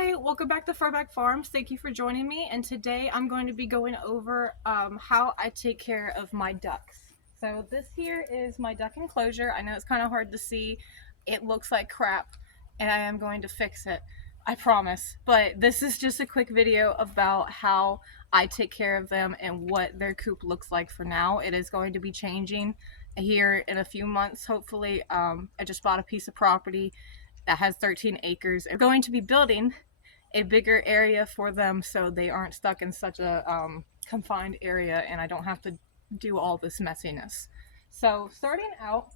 Hi, welcome back to Furback Farms. Thank you for joining me, and today I'm going to be going over how I take care of my ducks. So this here is my duck enclosure. I know it's kind of hard to see. It looks like crap, and I am going to fix it. I promise. But this is just a quick video about how I take care of them and what their coop looks like for now. It is going to be changing here in a few months, hopefully. I just bought a piece of property that has 13 acres. I'm going to be building a bigger area for them so they aren't stuck in such a confined area and I don't have to do all this messiness. So starting out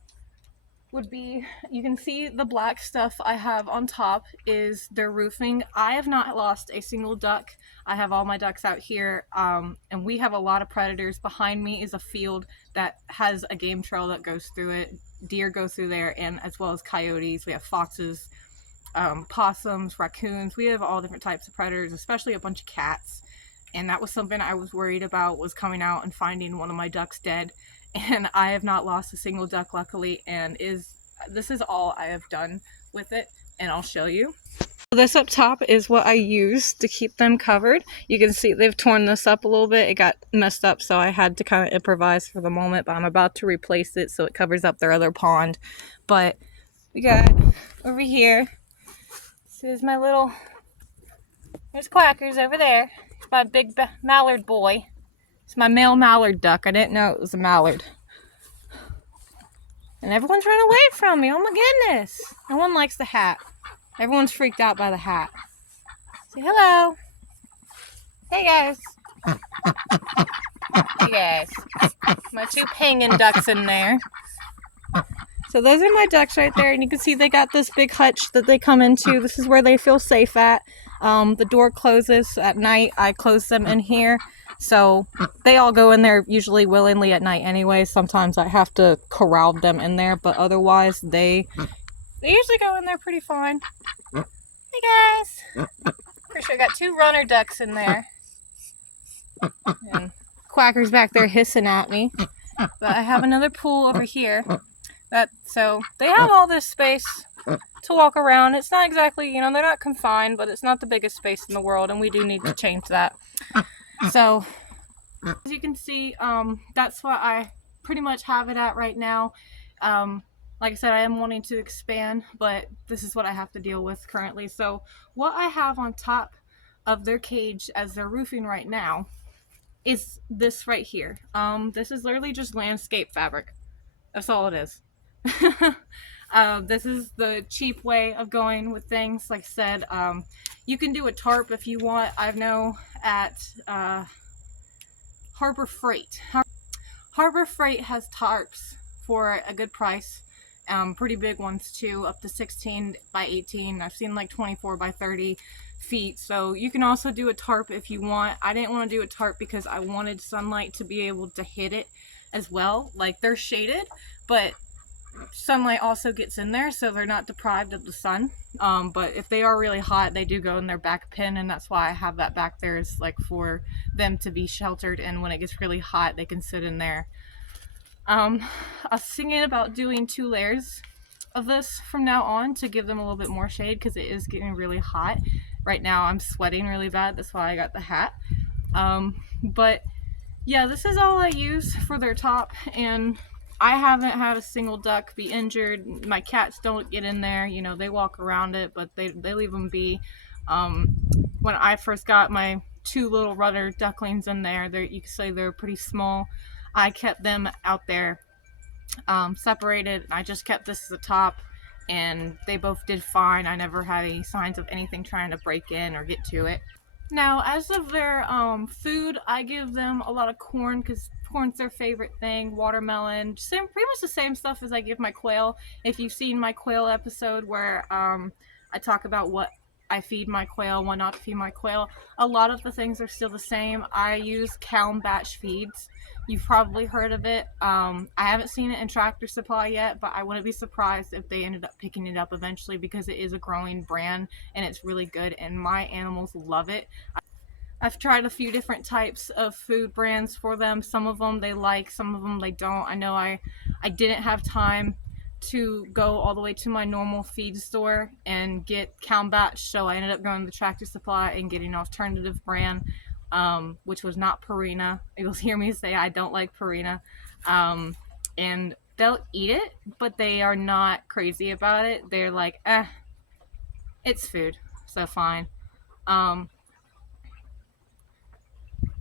would be, you can see the black stuff I have on top is their roofing. I have not lost a single duck. I have all my ducks out here, and we have a lot of predators. Behind me is a field that has a game trail that goes through it. Deer go through there, and as well as coyotes. We have foxes, possums, raccoons. We have all different types of predators, especially a bunch of cats. And that was something I was worried about, was coming out and finding one of my ducks dead. And I have not lost a single duck, luckily, and this is all I have done with it, and I'll show you. This up top is what I use to keep them covered. You can see they've torn this up a little bit. It got messed up, so I had to kind of improvise for the moment, but I'm about to replace it so it covers up their other pond. But we got over here, this is my little, there's Quackers over there. It's my big mallard boy. It's my male mallard duck. I didn't know it was a mallard. And everyone's running away from me. Oh my goodness. No one likes the hat. Everyone's freaked out by the hat. Say hello. Hey guys. Hey guys. My two penguin ducks in there. So those are my ducks right there. And you can see they got this big hutch that they come into. This is where they feel safe at. The door closes at night. I close them in here. So they all go in there usually willingly at night anyway. Sometimes I have to corral them in there, but otherwise they usually go in there pretty fine. Hey guys! Pretty sure I got two runner ducks in there. And Quacker's back there hissing at me. But I have another pool over here. So they have all this space to walk around. It's not exactly, they're not confined, but it's not the biggest space in the world, and we do need to change that. So, as you can see, that's what I pretty much have it at right now. Like I said, I am wanting to expand, but this is what I have to deal with currently. So, what I have on top of their cage as their roofing right now is this right here. This is literally just landscape fabric. That's all it is. This is the cheap way of going with things. Like I said, you can do a tarp if you want. I know at Harbor Freight. Harbor Freight has tarps for a good price. Pretty big ones too, up to 16 by 18. I've seen like 24 by 30 feet. So you can also do a tarp if you want. I didn't want to do a tarp because I wanted sunlight to be able to hit it as well. Like, they're shaded, but sunlight also gets in there, so they're not deprived of the sun. But if they are really hot, they do go in their back pen, and that's why I have that back there, is like for them to be sheltered, and when it gets really hot they can sit in there. I was thinking about doing 2 layers of this from now on to give them a little bit more shade, because it is getting really hot right now. I'm sweating really bad, that's why I got the hat. But yeah, this is all I use for their top, and I haven't had a single duck be injured. My cats don't get in there. They walk around it, but they leave them be. When I first got my 2 little runner ducklings in there, you can say they're pretty small. I kept them out there separated. I just kept this as the top, and they both did fine. I never had any signs of anything trying to break in or get to it. Now, as of their food, I give them a lot of corn, because corn's their favorite thing. Watermelon, pretty much the same stuff as I give my quail. If you've seen my quail episode where I talk about what I feed my quail, what not to feed my quail, a lot of the things are still the same. I use Calm Batch Feeds. You've probably heard of it. I haven't seen it in Tractor Supply yet, but I wouldn't be surprised if they ended up picking it up eventually, because it is a growing brand and it's really good, and my animals love it. I've tried a few different types of food brands for them. Some of them they like, some of them they don't. I know I didn't have time to go all the way to my normal feed store and get cow batch, so I ended up going to Tractor Supply and getting an alternative brand, which was not Purina. You'll hear me say I don't like Purina. And they'll eat it, but they are not crazy about it. They're like, it's food, so fine.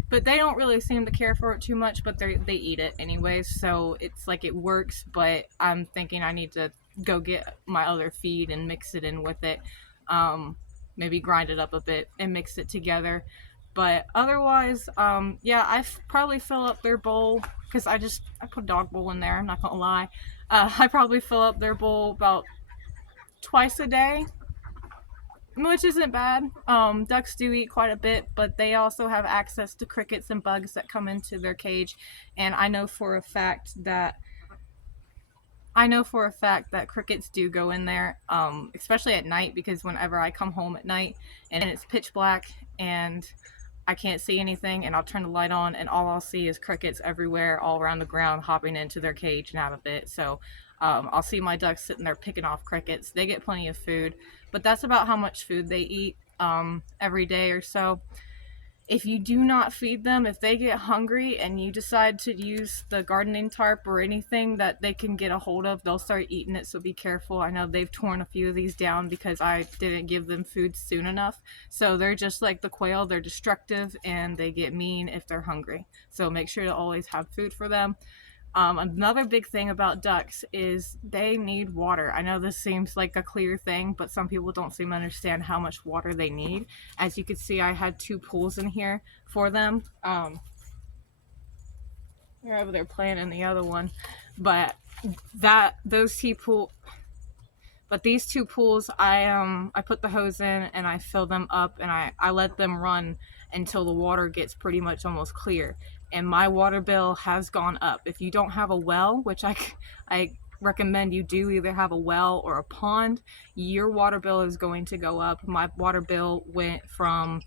But they don't really seem to care for it too much, but they eat it anyways, so it's like it works, but I'm thinking I need to go get my other feed and mix it in with it. Maybe grind it up a bit and mix it together. But otherwise, yeah, I probably fill up their bowl, because I put dog bowl in there, I'm not gonna lie. I probably fill up their bowl about twice a day, which isn't bad. Ducks do eat quite a bit, but they also have access to crickets and bugs that come into their cage, and I know for a fact that crickets do go in there, especially at night, because whenever I come home at night and it's pitch black and I can't see anything, and I'll turn the light on and all I'll see is crickets everywhere all around the ground, hopping into their cage and out of it. So I'll see my ducks sitting there picking off crickets. They get plenty of food, but that's about how much food they eat every day or so. If you do not feed them, if they get hungry and you decide to use the gardening tarp or anything that they can get a hold of, they'll start eating it, so be careful. I know they've torn a few of these down because I didn't give them food soon enough. So they're just like the quail, they're destructive and they get mean if they're hungry. So make sure to always have food for them. Another big thing about ducks is they need water. I know this seems like a clear thing, but some people don't seem to understand how much water they need. As you can see, I had 2 pools in here for them. They're over there playing in the other one, but these 2 pools, I put the hose in and I fill them up, and I let them run until the water gets pretty much almost clear. And my water bill has gone up. If you don't have a well, which I recommend you do either have a well or a pond, your water bill is going to go up. My water bill went from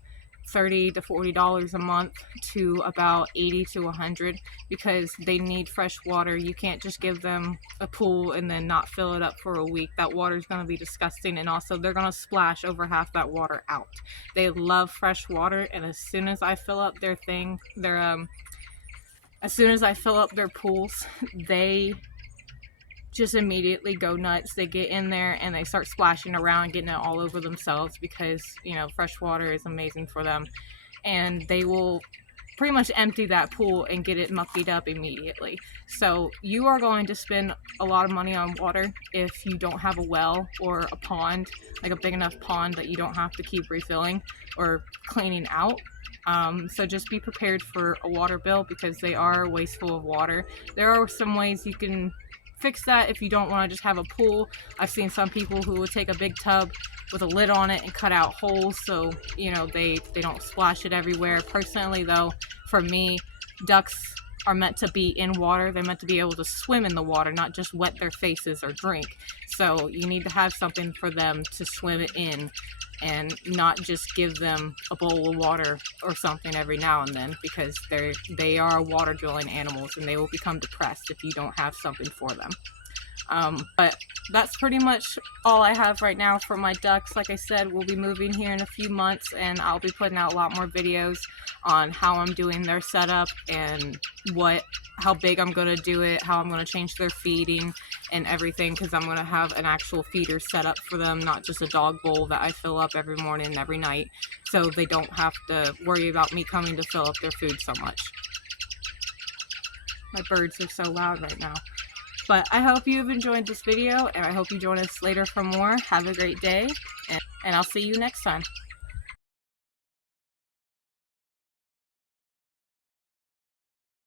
$30 to $40 a month to about $80 to $100 because they need fresh water. You can't just give them a pool and then not fill it up for a week. That water is going to be disgusting, and also they're going to splash over half that water out. They love fresh water, and as soon as I fill up their pools, they just immediately go nuts. They get in there and they start splashing around, getting it all over themselves because, you know, fresh water is amazing for them. And they will pretty much empty that pool and get it mucked up immediately. So you are going to spend a lot of money on water if you don't have a well or a pond, like a big enough pond that you don't have to keep refilling or cleaning out. So just be prepared for a water bill because they are wasteful of water. There are some ways you can fix that if you don't want to just have a pool. I've seen some people who will take a big tub with a lid on it and cut out holes so, you know, they don't splash it everywhere. Personally though, for me, ducks are meant to be in water. They're meant to be able to swim in the water, not just wet their faces or drink. So you need to have something for them to swim in and not just give them a bowl of water or something every now and then, because they are water dwelling animals and they will become depressed if you don't have something for them. But that's pretty much all I have right now for my ducks. Like I said, we'll be moving here in a few months and I'll be putting out a lot more videos on how I'm doing their setup and how big I'm going to do it, how I'm going to change their feeding and everything, because I'm going to have an actual feeder set up for them, not just a dog bowl that I fill up every morning and every night, so they don't have to worry about me coming to fill up their food so much. My birds are so loud right now. But I hope you've enjoyed this video, and I hope you join us later for more. Have a great day, and I'll see you next time.